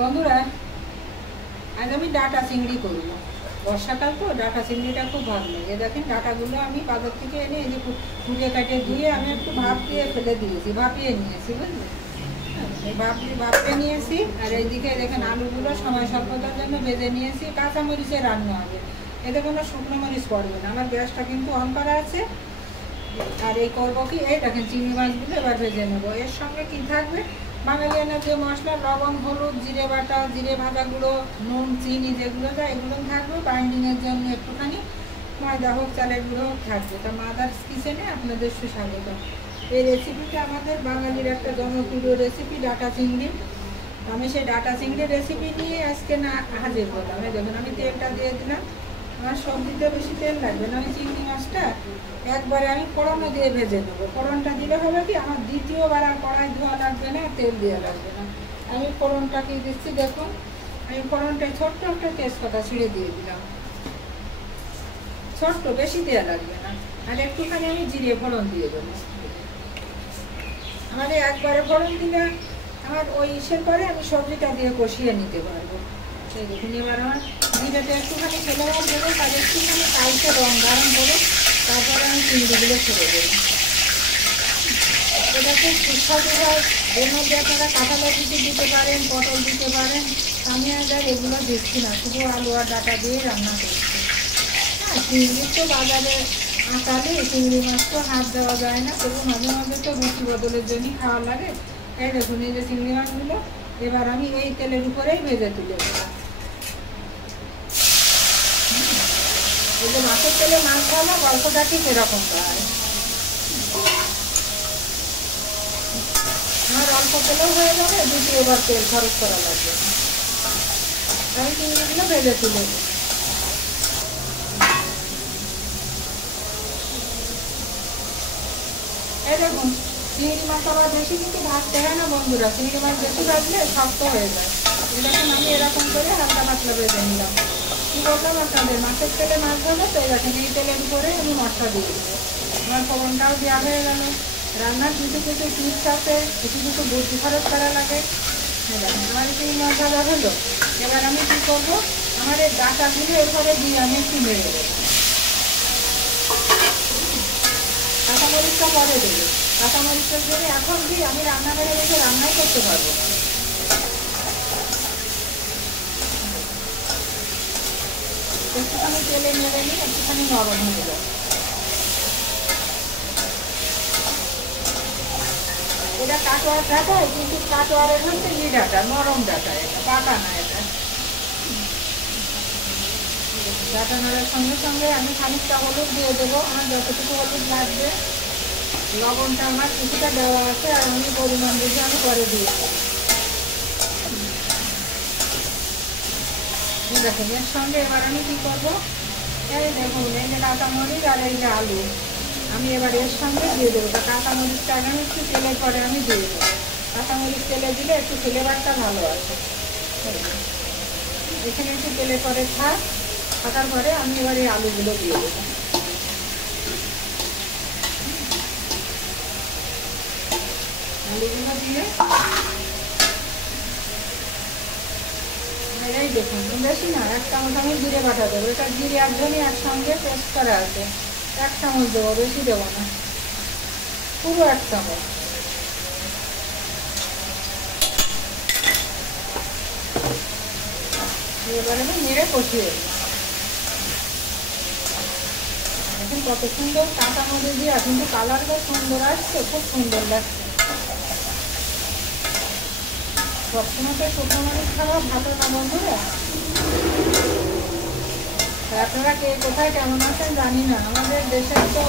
বন্ধুরা, আজ আমি ডাটা চিংড়ি করব। বর্ষাকাল তো ডাটা চিংড়িটা খুব ভালো লাগে। দেখেন ডাটাগুলো আমি বাজার থেকে এনে এই যে কুড়িয়ে কাটিয়ে ধুয়ে আমি একটু ভাপ দিয়ে ফেলে দিয়েছি, ভাপিয়ে নিয়েছি, বুঝলি? ভাপিয়ে নিয়েছি। আর এইদিকে দেখেন আলুগুলো সময় স্বল্পতার জন্য ভেজে নিয়েছি। কাঁচামরিচে রান্না হবে, এতে কোনো শুকনো মরিচ পড়বে না। আমার গ্যাসটা কিন্তু অন করা আছে। আর এই করবো কি, এই দেখেন চিংড়ি মাছগুলো এবার ভেজে নেবো। এর সঙ্গে কি থাকবে, বাঙালিয়ানা যে মশলা, লবণ, হলুদ, জিরে বাটা, জিরে ভাজা গুঁড়ো, নুন, চিনি যেগুলো যায় এগুলো থাকবে। বাইন্ডিংয়ের জন্য একটুখানি ময়দা হোক, চালের গুঁড়ো হোক থাকবে। তা মাদার্স কিচেনে আপনাদের সুস্বাগত। এই রেসিপিটা আমাদের বাঙালির একটা জনপ্রিয় রেসিপি, ডাটা চিংড়ি। আমি সেই ডাটা চিংড়ির রেসিপি নিয়ে আজকে না হাজির হলাম। এই দেখুন আমি তেলটা দিয়ে দিলাম। আমার সবজিতে বেশি তেল লাগবে না। আমি চিংড়ি মাছটা একবারে আমি ফোড়নও দিয়ে ভেজে নেবো। ফোড়নটা দিলে হবে কি, আমার দ্বিতীয়বার আর কড়াই ধোয়া লাগবে না, তেল দেওয়া লাগবে না। আমি ফোড়নটা কি দিচ্ছি দেখুন, আমি ফোড়নটায় ছোট্ট একটা তেজপাতা ছিঁড়ে দিয়ে দিলাম। ছোট্ট, বেশি দেওয়া লাগবে না। আর একটুখানি আমি জিরে ফোড়ন দিয়ে দেবো। আমার একবারে ফোড়ন দিলে আমার ওই ইসের পরে আমি সবজিটা দিয়ে কষিয়ে নিতে পারবো। সেই দেখুন এবার আমার জিরেটা একটুখানি ফেলে দেবো, তার একটুখানি কালকে রং ধারণ করে তারপরে আমি চিংড়িগুলো ছেড়ে দেবো। এটা খুব সুস্বাদু হয়। এর মধ্যে আপনারা কাঁঠাল কিছু দিতে পারেন, পটল দিতে পারেন। আমি আর এগুলো দিচ্ছি না, শুধু আলু আর ডাটা দিয়ে রান্না করছি। হ্যাঁ, চিংড়ি তো বাজারে আঁকালে চিংড়ি মাছ তো হাত দেওয়া যায় না, তবু মাঝে মাঝে তো রুটি বদলের জন্যই খাওয়া লাগে। এই দেখুন এই যে চিংড়ি মাছগুলো এবার আমি এই তেলের উপরেই ভেজে তুলে দেবো। এই যে মাছের তেলে মাছ ভালো, গল্পটা ঠিক এরকম হয়। আমার অল্প তেলেও হয়ে যাবে, দ্বিতীয়বার তেল খরচ করা লাগবে। আমি চিংড়িগুলো ভেজে তুলে দেবো। এই দেখুন চিংড়ি মাছ আবার বেশি কিন্তু ভাজতে হয় না বন্ধুরা। চিংড়ি মাছ বেশি ভাজলে শক্ত হয়ে যায়। এরকম আমি এরকম করে হালকা পাতলা ভেজে নিলাম। কি বললাম আপনাদের, মাছের তেলে মাছ ভাজা তো দেখেন এই তেলের উপরে আমি মশলা দিয়ে দেবো। আমার ফোড়নটাও দেওয়া হয়ে গেল। রান্নার কিছু কিছু টিপস আছে, কিছু কিছু বুদ্ধি খরচ করা লাগে। দেখেন আমার চিংড়ি মাছ ভাজা হলো। এবার আমি কী করবো, আমার এই ডাটাগুলো এরপরে দিয়ে আমি একটু মেরে দেবো। কাঁচামরিচটা পরে দেবো। কাঁচামরিচটা দিয়ে এখন দিই আমি রান্নাঘরে রেখে রান্নাই করতে পারবো। একটুখানি তেলে নেড়ে নিই, একটুখানি নরম হয়ে যাবে। এটা কাটোয়ার ডাটা, কিন্তু কাটোয়ারের হচ্ছে ই ডাটা, নরম ডাটা, এটা পাকা না। এটা ডাটা নাড়ার সঙ্গে সঙ্গে আমি খানিকটা হলুদ দিয়ে দেবো। আমার যতটুকু হলুদ লাগবে, লবণটা আমার কিছুটা দেওয়া আছে, আর আমি পরিমাণ বুঝে আমি পরে দিয়ে দেবো। দেখুন এর সঙ্গে এবার আমি কী করবো, এই দেখুন এই যে কাঁচামরিচ আর এই যে আলু আমি এবার এর সঙ্গে দিয়ে দেবো। তা কাঁচামরিচটা আগে আমি একটু তেলের পরে আমি দিয়ে দেবো। কাঁচামরিচ তেলে দিলে একটু ফ্লেভারটা ভালো আসে। এখানে একটু তেলে পরে থাকার পরে আমি এবার এই আলুগুলো দিয়ে দেবো। আলুগুলো দিয়ে এই দেখুন বেশি না, 1 চামচ আমি জিরে বাটা দেবো। এটা জিরে আর ধনিয়া একসঙ্গে পেস্ট করা আছে। 1 চামচ দেবো, বেশি দেবো না, পুরো 1 চামচ। এবারে আমি নেড়ে কষিয়ে দেবো। দেখুন কত সুন্দর কাঁচামরিচ দিয়ে, কিন্তু কালারটা সুন্দর আসছে, খুব সুন্দর লাগছে। সবসময় তো শুকনো মরিচ খাওয়া ভালো না বন্ধুরা। আপনারা কে কোথায় কেমন আছেন জানি না। আমাদের দেশের তো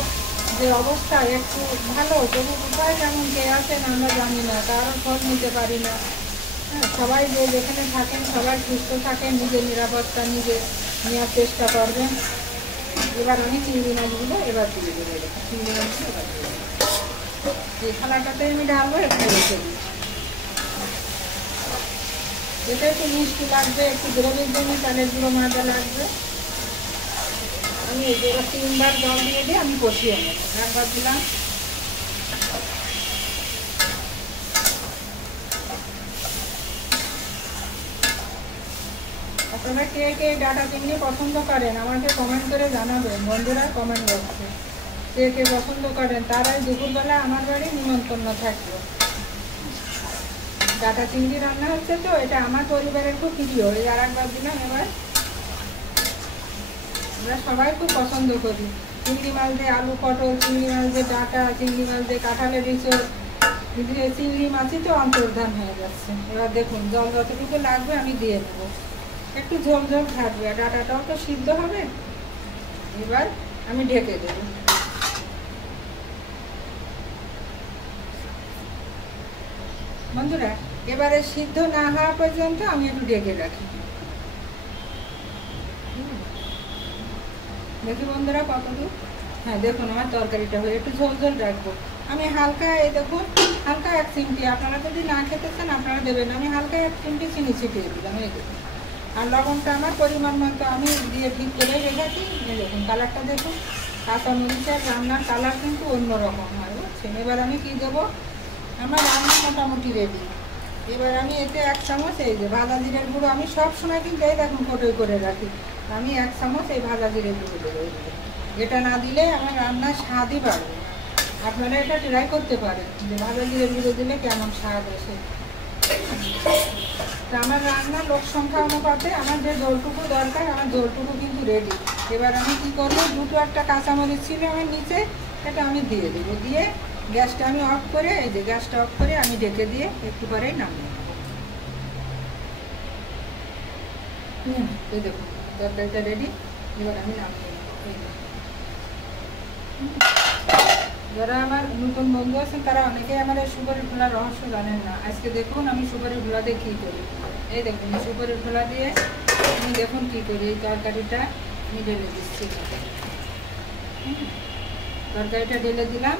যে অবস্থা একটু ভালো, তবু কোথায় কেমন কে আছেন আমরা জানি না, কারোর খোঁজ নিতে পারি না। হ্যাঁ, সবাই যে যেখানে থাকেন সবাই সুস্থ থাকেন, নিজের নিরাপত্তা নিজে নেওয়ার চেষ্টা করবেন। এবার আমি চিংড়ি মাছগুলো এবার দিয়ে দেবো। চিংড়ি মাছগুলো এবার দিয়ে দেবো। এই থালাটাতে আমি ঢালবো, এখানে রেখে দিই। এটা একটু মিষ্টি লাগবে, একটু গ্রেভির জন্য চালের গুঁড়ো মাজা লাগবে। আমি এবার 3বার জল দিয়ে দিয়ে আমি কষিয়ে নেব। একবার দিলাম, আপনারা কে কে ডাটা চিংড়ি পছন্দ করেন আমাকে কমেন্ট করে জানাবেন বন্ধুরা, কমেন্ট বক্সে কে কে পছন্দ করেন তারাই দুপুরবেলা আমার বাড়ি নিমন্ত্রণ থাকবে। ডাটা চিংড়ি রান্না হচ্ছে তো এটা আমার পরিবারের খুব প্রিয়, এই আর একবার দিলাম। এবার আমরা সবাই খুব পছন্দ করি চিংড়ি মাছ দিয়ে আলু পটল, চিংড়ি মাছ দিয়ে ডাটা, চিংড়ি মাছ দিয়ে কাঁঠালের ইঁচড়, চিংড়ি মাছই তো অন্তর্ধান হয়ে যাচ্ছে। এবার দেখুন জল যতটুকু লাগবে আমি দিয়ে দেবো, একটু ঝোল ঝোল থাকবে, ডাটাটাও তো সিদ্ধ হবে। এবার আমি ঢেকে দেব। বন্ধুরা এবারে সিদ্ধ না হওয়া পর্যন্ত আমি একটু ঢেকে রাখি। দেখি বন্ধুরা কতটুকু, হ্যাঁ দেখুন আমার তরকারিটা হয়ে একটু ঝোল ঝোল রাখবো। আমি হালকা এই দেখুন হালকা 1 চিমটি, আপনারা যদি না খেতে চান আপনারা দেবেন, আমি হালকা 1 চিমটি চিনি ছিটিয়ে দিলাম। এই দেখুন, আর লবণটা আমার পরিমাণ মতো আমি দিয়ে ঠিক করে রেখেছি। এই দেখুন কালারটা দেখুন, কাঁচা মরিচের রান্নার কালার কিন্তু অন্যরকম হয়, বুঝছেন। এবার আমি কি দেবো, আমার রান্না মোটামুটি রেডি। এবার আমি এতে 1 চামচ এই যে ভাজা জিরের গুঁড়ো, আমি সব সময় কিন্তু এই দেখুন কোটোই করে রাখি, আমি 1 চামচ এই ভাজা জিরের গুঁড়ো দেবো। এটা না দিলে আমার রান্নার স্বাদই বাড়বে। আপনারা এটা ট্রাই করতে পারেন যে ভাজা জিরের গুঁড়ো দিলে কেমন স্বাদ আসে। তো আমার রান্না লোক সংখ্যা অনুপাতে আমার যে ঝোলটুকু দরকার, আমার ঝোলটুকু কিন্তু রেডি। এবার আমি কি করবো, দুটো একটা কাঁচামরিচ ছিল আমার নিচে, এটা আমি দিয়ে দেবো। দিয়ে গ্যাসটা আমি অফ করে, এই যে গ্যাসটা অফ করে আমি ঢেকে দিয়ে একটু পরেই নামিয়ে নেবো। এই দেখুন তরকারিটা রেডি, এবার আমি নামিয়ে নেবো। যারা আমার নতুন বন্ধু আছেন তারা অনেকেই আমার এই সুপারি ঢোলার রহস্য জানেন না। আজকে দেখুন আমি সুপারি ঢোলা দিয়ে কী করি। এই দেখুন সুপারি ঢোলা দিয়ে আমি দেখুন কী করি, এই তরকারিটা আমি ঢেলে দিচ্ছি। তরকারিটা ঢেলে দিলাম,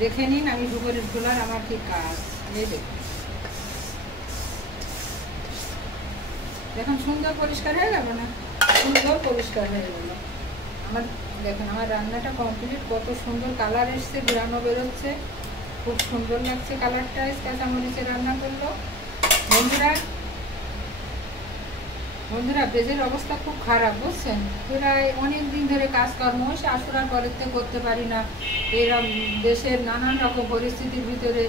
দেখে নিন আমি সুপারি ঢোলার আমার কী কাজ। এই দেখুন দেখুন সুন্দর পরিষ্কার হয়ে গেল না, সুন্দর পরিষ্কার হয়ে গেল আমার। দেখুন আমার রান্নাটা কমপ্লিট, কত সুন্দর কালার এসছে, ঘুরানো বেরোচ্ছে, খুব সুন্দর লাগছে কালারটা। কাঁচামরিচে রান্না করলো। বন্ধুরা পেজের অবস্থা খুব খারাপ, বুঝছেন। প্রায় অনেক দিন ধরে কাজকর্ম শাশুড়ার পরের থেকে করতে পারি না। এরকম দেশের নানান রকম পরিস্থিতির ভিতরে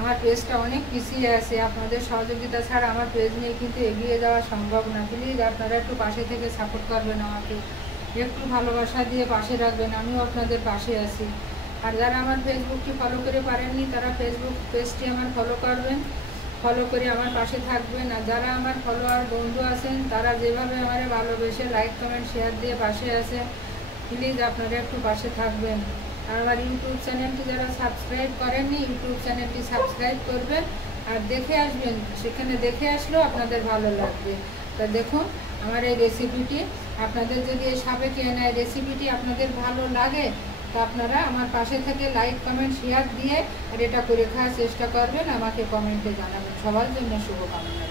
আমার পেজটা অনেক পিছিয়ে আছে। আপনাদের সহযোগিতা ছাড়া আমার পেজ নিয়ে কিন্তু এগিয়ে যাওয়া সম্ভব না। প্লিজ আপনারা একটু পাশে থেকে সাপোর্ট করবেন, আমাকে একটু ভালোবাসা দিয়ে পাশে রাখবেন, আমিও আপনাদের পাশে আছি। আর যারা আমার ফেসবুকটি ফলো করে পারেননি তারা ফেসবুক পেজটি আমার ফলো করবেন, ফলো করে আমার পাশে থাকবেন। আর যারা আমার ফলোয়ার বন্ধু আছেন তারা যেভাবে আমার ভালোবেসে লাইক কমেন্ট শেয়ার দিয়ে পাশে আছেন, প্লিজ আপনারা একটু পাশে থাকবেন। আর আমার ইউটিউব চ্যানেলটি যারা সাবস্ক্রাইব করেননি ইউটিউব চ্যানেলটি সাবস্ক্রাইব করবেন আর দেখে আসবেন, সেখানে দেখে আসলেও আপনাদের ভালো লাগবে। তা দেখুন আমার এই রেসিপিটি আপনাদের যদি এই সাবেকি এনাই রেসিপিটি আপনাদের ভালো লাগে তো আপনারা আমার পাশে থেকে লাইক কমেন্ট শেয়ার দিয়ে আর এটা করে খাওয়ার চেষ্টা করবেন, আমাকে কমেন্টে জানাবেন। সবার জন্য শুভকামনা।